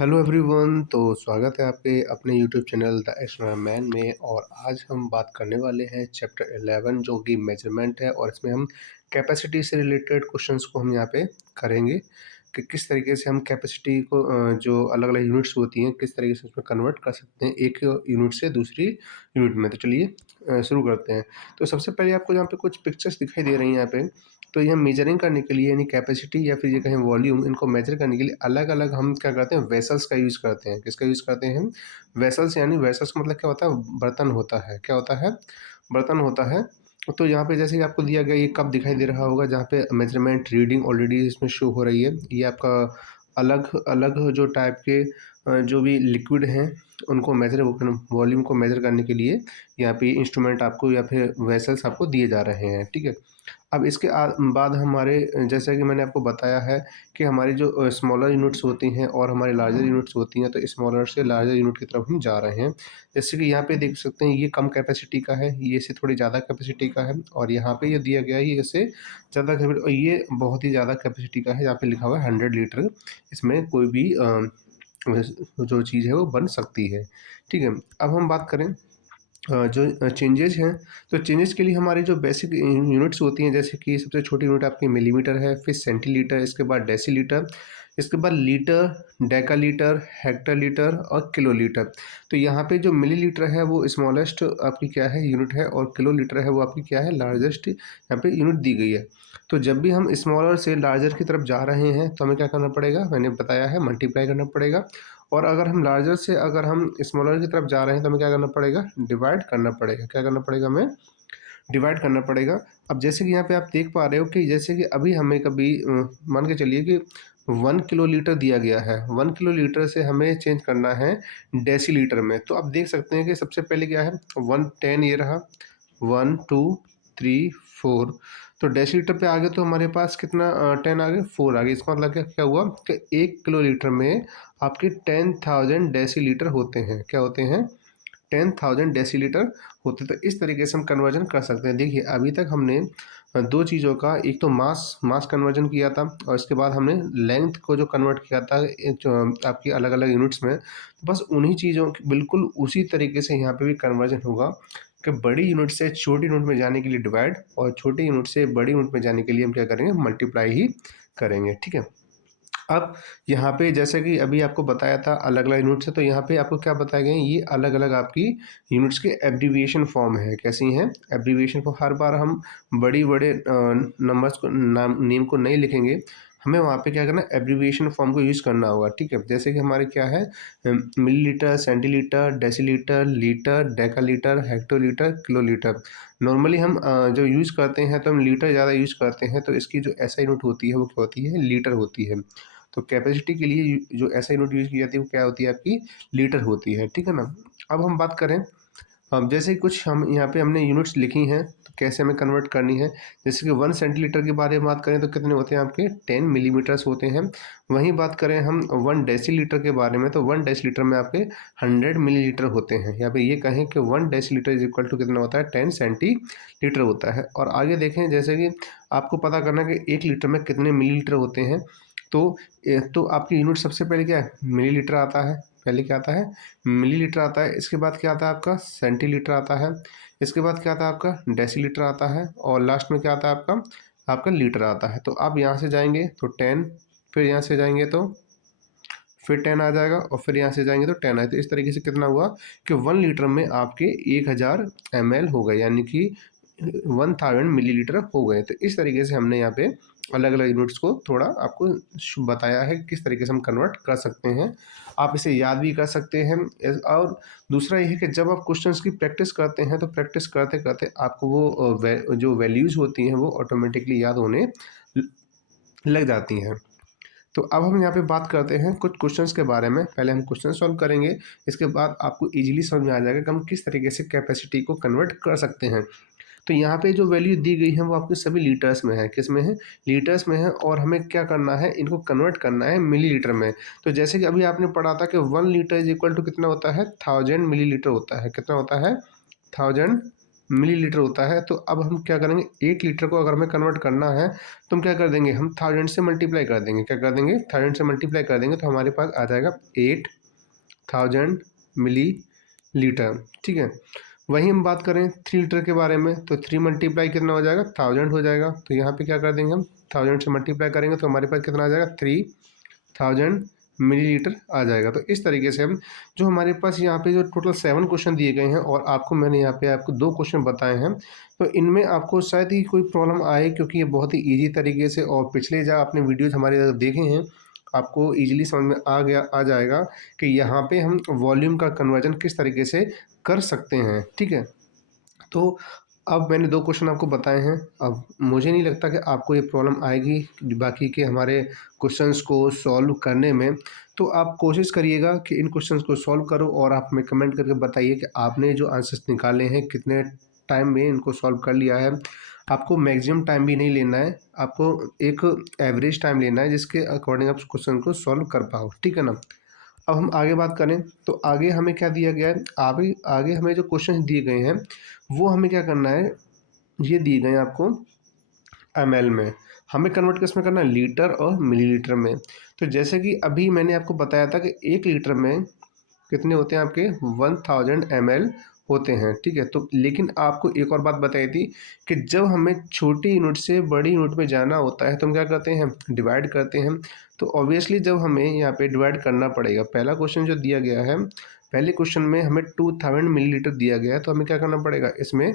Hello everyone. तो स्वागत है आपके अपने YouTube channel the extra man में। और आज हम बात करने वाले हैं चैप्टर 11 जो कि मेजरमेंट है, और इसमें हम कैपेसिटी से रिलेटेड क्वेश्चंस को हम यहाँ पे करेंगे कि किस तरीके से हम कैपेसिटी को जो अलग अलग यूनिट्स होती हैं किस तरीके से उसमें कन्वर्ट कर सकते हैं एक यूनिट से दूसरी यूनिट में। तो चलिए शुरू करते हैं। तो सबसे पहले आपको यहाँ पे कुछ पिक्चर्स दिखाई दे रही हैं यहाँ पे। तो ये मेजरिंग करने के लिए यानी कैपेसिटी या फिर ये कहें वॉल्यूम, इनको मेजर करने के लिए अलग अलग हम क्या करते हैं, वेसल्स का यूज़ करते हैं। किसका यूज़ करते हैं हम? वेसल्स। यानी वेसल्स मतलब क्या होता है? बर्तन होता है। क्या होता है? बर्तन होता है। तो यहाँ पे जैसे कि आपको दिया गया ये कप दिखाई दे रहा होगा, जहाँ पे मेजरमेंट रीडिंग ऑलरेडी इसमें शो हो रही है। ये आपका अलग अलग जो टाइप के जो भी लिक्विड हैं उनको मेजर वॉल्यूम को मेजर करने के लिए यहाँ पे इंस्ट्रूमेंट आपको या फिर वेसल्स आपको दिए जा रहे हैं। ठीक है। अब इसके बाद हमारे जैसा कि मैंने आपको बताया है कि हमारी जो स्मॉलर यूनिट्स होती हैं और हमारी लार्जर यूनिट्स होती हैं, तो स्मॉलर से लार्जर यूनिट की तरफ हम जा रहे हैं। जैसे कि यहाँ पे देख सकते हैं ये कम कैपेसिटी का है, ये इससे थोड़ी ज़्यादा कैपेसिटी का है, और यहाँ पे ये दिया गया है ये इससे ज़्यादा कैपेसिटी, और ये बहुत ही ज़्यादा कैपेसिटी का है। यहाँ पे लिखा हुआ है 100 लीटर। इसमें कोई भी जो चीज़ है वो बन सकती है। ठीक है। अब हम बात करें जो चेंजेज हैं, तो चेंजेस के लिए हमारी जो बेसिक यूनिट्स होती हैं, जैसे कि सबसे छोटी यूनिट आपकी मिलीमीटर है, फिर सेंटीलीटर, इसके बाद डेसीलीटर, इसके बाद लीटर, डेकालीटर, हेक्टालीटर और किलोलीटर। तो यहाँ पे जो मिलीलीटर है वो स्मॉलेस्ट आपकी क्या है यूनिट है, और किलोलीटर है वो आपकी क्या है, लार्जेस्ट यहाँ पे यूनिट दी गई है। तो जब भी हम स्मॉलर से लार्जर की तरफ जा रहे हैं तो हमें क्या करना पड़ेगा, मैंने बताया है मल्टीप्लाई करना पड़ेगा। और अगर हम लार्जर से अगर हम स्मॉलर की तरफ जा रहे हैं तो हमें क्या करना पड़ेगा, डिवाइड करना पड़ेगा। क्या करना पड़ेगा हमें? डिवाइड करना पड़ेगा। अब जैसे कि यहाँ पे आप देख पा रहे हो कि जैसे कि अभी हमें कभी मान के चलिए कि 1 किलोलीटर दिया गया है, 1 किलोलीटर से हमें चेंज करना है डेसीलीटर में। तो आप देख सकते हैं कि सबसे पहले क्या है, 110 ये रहा, 1 2 3 4। तो डेसीलीटर पे आ गए तो हमारे पास कितना 10 आ गए, 4 आ गए। इसका मतलब क्या हुआ कि 1 किलोलीटर में आपके 10,000 डेसीलीटर होते हैं। क्या होते हैं? 10,000 डेसीलीटर होते। तो इस तरीके से हम कन्वर्जन कर सकते हैं। देखिए अभी तक हमने दो चीज़ों का, एक तो मास कन्वर्जन किया था, और इसके बाद हमने लेंथ को जो कन्वर्ट किया था जो आपकी अलग अलग यूनिट्स में। तो बस उन्हीं चीज़ों की बिल्कुल उसी तरीके से यहाँ पे भी कन्वर्जन होगा कि बड़ी यूनिट से छोटी यूनिट में जाने के लिए डिवाइड, और छोटी यूनिट से बड़ी यूनिट में जाने के लिए हम क्या करेंगे, मल्टीप्लाई ही करेंगे। ठीक है। अब यहाँ पे जैसे कि अभी आपको बताया था अलग अलग यूनिट्स है, तो यहाँ पे आपको क्या बताया गया है, ये अलग अलग आपकी यूनिट्स के एब्रीविएशन फॉर्म है। कैसी हैं? Abbreviation form. हर बार हम बड़ी बड़े नंबर्स को नेम को नहीं लिखेंगे, हमें वहाँ पे क्या करना है, एब्रीविएशन फॉर्म को यूज़ करना होगा। ठीक है। जैसे कि हमारे क्या है, millilitre, centilitre, decilitre, litre, decalitre, hectolitre, kilolitre. Normally हम जो यूज़ करते हैं तो हम लीटर ज़्यादा यूज़ करते हैं, तो इसकी जो ऐसा यूनिट होती है वो क्या होती है, लीटर होती है। तो कैपेसिटी के लिए जो ऐसा यूनिट यूज़ की जाती है वो क्या होती है, आपकी लीटर होती है। ठीक है ना। अब हम बात करें, अब जैसे कुछ हम यहाँ पे हमने यूनिट्स लिखी हैं तो कैसे हमें कन्वर्ट करनी है। जैसे कि 1 सेंटीलीटर के बारे में बात करें तो कितने होते हैं आपके, 10 मिलीमीटर्स होते हैं। वहीं बात करें हम 1 डेसीलीटर के बारे में, तो 1 डेसीलीटर में आपके 100 मिलीलीटर होते हैं। यहाँ पे ये कहें कि 1 डेसीलीटर इज इक्वल टू कितना होता है, 10 सेंटीलीटर होता है। और आगे देखें, जैसे कि आपको पता करना कि 1 लीटर में कितने मिलीलीटर होते हैं। तो आपकी यूनिट सबसे पहले क्या है, मिलीलीटर आता है। पहले क्या आता है, मिलीलीटर आता है। इसके बाद क्या आता है आपका, सेंटीलीटर आता है। इसके बाद क्या आता है आपका, डेसीलीटर आता है। और लास्ट में क्या आता है आपका, आपका लीटर आता है। तो आप यहाँ से जाएंगे तो 10, फिर यहाँ से जाएंगे तो फिर 10 आ जाएगा, और फिर यहाँ से जाएंगे तो 10 आए। तो इस तरीके से कितना हुआ कि 1 लीटर में आपके 1000 ml हो गए, यानी कि 1000 मिलीलीटर हो गए। तो इस तरीके से हमने यहाँ पे अलग अलग यूनिट्स को थोड़ा आपको बताया है कि किस तरीके से हम कन्वर्ट कर सकते हैं। आप इसे याद भी कर सकते हैं। और दूसरा ये है कि जब आप क्वेश्चंस की प्रैक्टिस करते हैं तो प्रैक्टिस करते करते आपको वो जो वैल्यूज़ होती हैं वो ऑटोमेटिकली याद होने लग जाती हैं। तो अब हम यहाँ पे बात करते हैं कुछ क्वेश्चंस के बारे में। पहले हम क्वेश्चन सॉल्व करेंगे, इसके बाद आपको इजीली समझ में आ जाएगा कि हम किस तरीके से कैपेसिटी को कन्वर्ट कर सकते हैं। तो यहाँ पे जो वैल्यू दी गई है वो आपके सभी लीटर्स में है। किस में है? लीटर्स में है। और हमें क्या करना है, इनको कन्वर्ट करना है मिलीलीटर में। तो जैसे कि अभी आपने पढ़ा था कि 1 लीटर इज इक्वल टू कितना होता है, 1000 मिलीलीटर होता है। कितना होता है? 1000 मिलीलीटर होता है। तो अब हम क्या करेंगे, 1 लीटर को अगर हमें कन्वर्ट करना है तो हम क्या कर देंगे, हम 1000 से मल्टीप्लाई कर देंगे। क्या कर देंगे, 1000 से मल्टीप्लाई कर देंगे तो हमारे पास आ जाएगा 8000 मिली लीटर। ठीक है, वही हम बात करें 3 लीटर के बारे में, तो 3 मल्टीप्लाई कितना हो जाएगा, 1000 हो जाएगा। तो यहाँ पे क्या कर देंगे, हम 1000 से मल्टीप्लाई करेंगे तो हमारे पास कितना आ जाएगा, 3000 मिलीलीटर आ जाएगा। तो इस तरीके से हम, जो हमारे पास यहाँ पे जो टोटल 7 क्वेश्चन दिए गए हैं और आपको मैंने यहाँ पे आपको 2 क्वेश्चन बताए हैं, तो इनमें आपको शायद ही कोई प्रॉब्लम आए, क्योंकि ये बहुत ही ईजी तरीके से, और पिछले जो आपने वीडियोज़ हमारे अगर देखे हैं आपको ईजिली समझ में आ जाएगा कि यहाँ पे हम वॉल्यूम का कन्वर्जन किस तरीके से कर सकते हैं। ठीक है, तो अब मैंने 2 क्वेश्चन आपको बताए हैं। अब मुझे नहीं लगता कि आपको ये प्रॉब्लम आएगी बाकी के हमारे क्वेश्चंस को सॉल्व करने में। तो आप कोशिश करिएगा कि इन क्वेश्चंस को सॉल्व करो और आप हमें कमेंट करके बताइए कि आपने जो आंसर्स निकाले हैं कितने टाइम में इनको सॉल्व कर लिया है। आपको मैक्सिमम टाइम भी नहीं लेना है, आपको एक एवरेज टाइम लेना है जिसके अकॉर्डिंग आप क्वेश्चन को सॉल्व कर पाओ। ठीक है ना। अब हम आगे बात करें तो आगे हमें क्या दिया गया है, आगे आगे हमें जो क्वेश्चन दिए गए हैं वो हमें क्या करना है, ये दिए गए हैं आपको एमएल में, हमें कन्वर्ट किस में करना है, लीटर और मिलीलीटर में। तो जैसे कि अभी मैंने आपको बताया था कि 1 लीटर में कितने होते हैं आपके, 1000 ml होते हैं। ठीक है, तो लेकिन आपको एक और बात बताई थी कि जब हमें छोटी यूनिट से बड़ी यूनिट में जाना होता है तो हम क्या करते हैं, डिवाइड करते हैं। तो ऑब्वियसली जब हमें यहाँ पे डिवाइड करना पड़ेगा, पहला क्वेश्चन जो दिया गया है, पहले क्वेश्चन में हमें 2000 मिलीलीटर दिया गया है, तो हमें क्या करना पड़ेगा, इसमें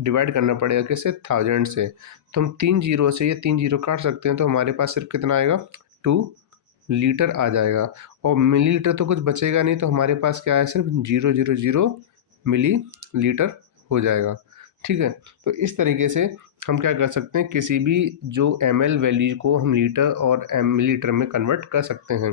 डिवाइड करना पड़ेगा किससे, 1000 से। तो हम 3 जीरो से ये 3 जीरो काट सकते हैं, तो हमारे पास सिर्फ कितना आएगा, 2 लीटर आ जाएगा। और मिलीलीटर तो कुछ बचेगा नहीं, तो हमारे पास क्या है, सिर्फ 000 मिली लीटर हो जाएगा। ठीक है, तो इस तरीके से हम क्या कर सकते हैं, किसी भी जो ml वैल्यू को हम लीटर और मिलीलीटर में कन्वर्ट कर सकते हैं।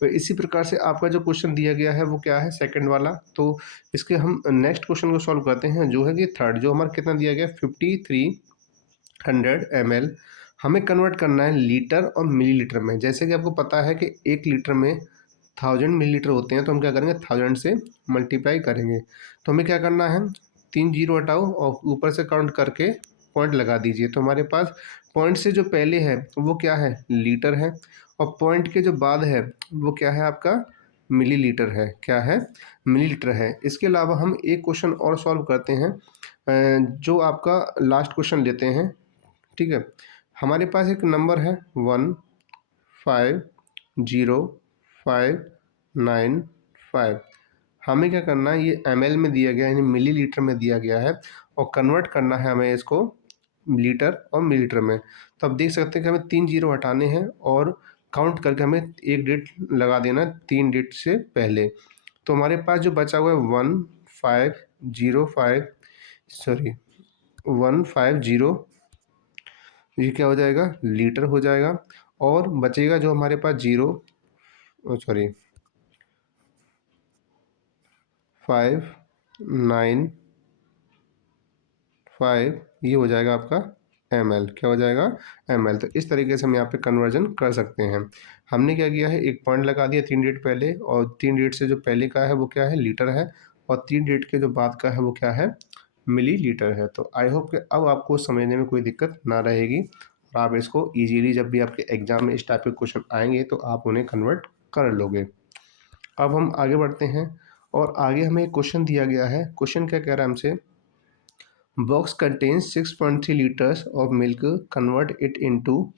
तो इसी प्रकार से आपका जो क्वेश्चन दिया गया है वो क्या है, सेकंड वाला। तो इसके हम नेक्स्ट क्वेश्चन को सॉल्व करते हैं, जो है कि थर्ड, जो हमारा कितना दिया गया, 5300 ml हमें कन्वर्ट करना है लीटर और मिलीलीटर में। जैसे कि आपको पता है कि 1 लीटर में 1000 मिलीलीटर होते हैं, तो हम क्या करेंगे, 1000 से मल्टीप्लाई करेंगे। तो हमें क्या करना है, 3 जीरो हटाओ और ऊपर से काउंट करके पॉइंट लगा दीजिए। तो हमारे पास पॉइंट से जो पहले है वो क्या है, लीटर है, और पॉइंट के जो बाद है वो क्या है आपका, मिलीलीटर है। क्या है, मिलीलीटर है। इसके अलावा हम एक क्वेश्चन और सॉल्व करते हैं, जो आपका लास्ट क्वेश्चन लेते हैं। ठीक है, हमारे पास एक नंबर है 150595। हमें क्या करना है, ये ml में दिया गया है, यानी मिलीलीटर में दिया गया है, और कन्वर्ट करना है हमें इसको लीटर और मिलीलीटर में। तो आप देख सकते हैं कि हमें 3 जीरो हटाने हैं और काउंट करके हमें एक डेट लगा देना है 3 डेट से पहले। तो हमारे पास जो बचा हुआ है 1505, सॉरी 150, ये क्या हो जाएगा, लीटर हो जाएगा। और बचेगा जो हमारे पास जीरो, सॉरी 595, ये हो जाएगा आपका ml। क्या हो जाएगा, ml। तो इस तरीके से हम यहाँ पे कन्वर्जन कर सकते हैं। हमने क्या किया है, एक पॉइंट लगा दिया 3 डेट पहले, और 3 डेट से जो पहले का है वो क्या है, लीटर है, और 3 डेट के जो बाद का है वो क्या है, मिली लीटर है। तो आई होप कि अब आपको समझने में कोई दिक्कत ना रहेगी, और आप इसको ईजीली जब भी आपके एग्जाम में इस टाइप के क्वेश्चन आएंगे तो आप उन्हें कन्वर्ट कर लोगे। अब हम आगे बढ़ते हैं, और आगे हमें एक क्वेश्चन दिया गया है। क्वेश्चन क्या कह रहा है हमसे, box contains 6.3 litres of milk, convert it into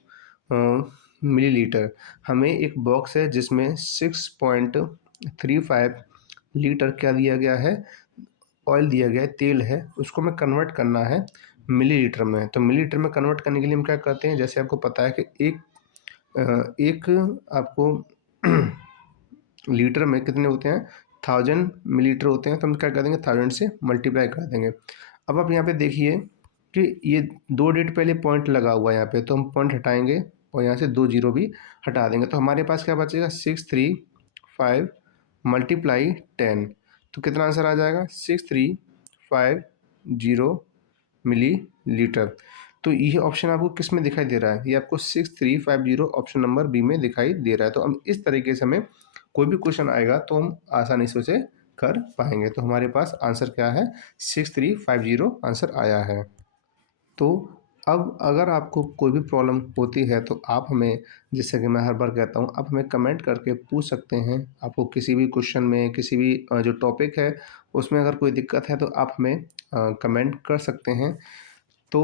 millilitre. हमें एक बॉक्स है जिसमें 6.35 लीटर क्या दिया गया है, ऑयल दिया गया है, तेल है, उसको हमें कन्वर्ट करना है मिलीलीटर में। तो मिलीलीटर में कन्वर्ट करने के लिए हम क्या करते हैं, जैसे आपको पता है कि एक आपको लीटर में कितने होते हैं, 1000 मिलीलीटर होते हैं। तो हम क्या कर देंगे, 1000 से मल्टीप्लाई कर देंगे। अब आप यहाँ पे देखिए कि ये 2 डेट पहले पॉइंट लगा हुआ है यहाँ पे, तो हम पॉइंट हटाएंगे और यहाँ से 2 जीरो भी हटा देंगे। तो हमारे पास क्या बचेगा, 635 मल्टीप्लाई 10। तो कितना आंसर आ जाएगा, 6350 मिलीलीटर। तो ये ऑप्शन आपको किस में दिखाई दे रहा है, ये आपको 6350 ऑप्शन नंबर बी में दिखाई दे रहा है। तो हम इस तरीके से हमें कोई भी क्वेश्चन आएगा तो हम आसानी से उसे कर पाएंगे। तो हमारे पास आंसर क्या है, 6350 आंसर आया है। तो अब अगर आपको कोई भी प्रॉब्लम होती है तो आप हमें, जैसे कि मैं हर बार कहता हूँ, आप हमें कमेंट करके पूछ सकते हैं। आपको किसी भी क्वेश्चन में, किसी भी जो टॉपिक है उसमें अगर कोई दिक्कत है तो आप हमें कमेंट कर सकते हैं। तो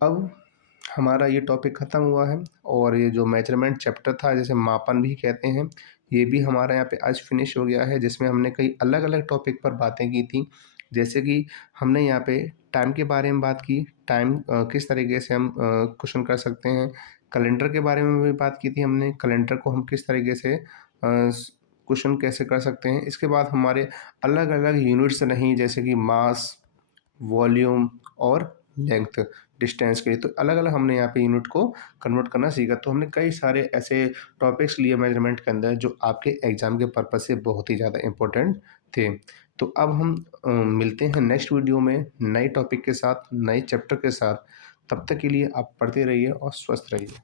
अब हमारा ये टॉपिक ख़त्म हुआ है और ये जो मेजरमेंट चैप्टर था, जैसे मापन भी कहते हैं, ये भी हमारा यहाँ पे आज फिनिश हो गया है, जिसमें हमने कई अलग अलग टॉपिक पर बातें की थी। जैसे कि हमने यहाँ पे टाइम के बारे में बात की, टाइम किस तरीके से हम क्वेश्चन कर सकते हैं। कैलेंडर के बारे में भी बात की थी हमने, कैलेंडर को हम किस तरीके से क्वेश्चन कैसे कर सकते हैं। इसके बाद हमारे अलग अलग यूनिट्स रहीं, जैसे कि मास, वॉल्यूम और लेंथ, डिस्टेंस के लिए। तो अलग अलग हमने यहाँ पे यूनिट को कन्वर्ट करना सीखा। तो हमने कई सारे ऐसे टॉपिक्स लिए मेजरमेंट के अंदर जो आपके एग्जाम के पर्पज से बहुत ही ज़्यादा इम्पोर्टेंट थे। तो अब हम मिलते हैं नेक्स्ट वीडियो में नए टॉपिक के साथ, नए चैप्टर के साथ। तब तक के लिए आप पढ़ते रहिए और स्वस्थ रहिए।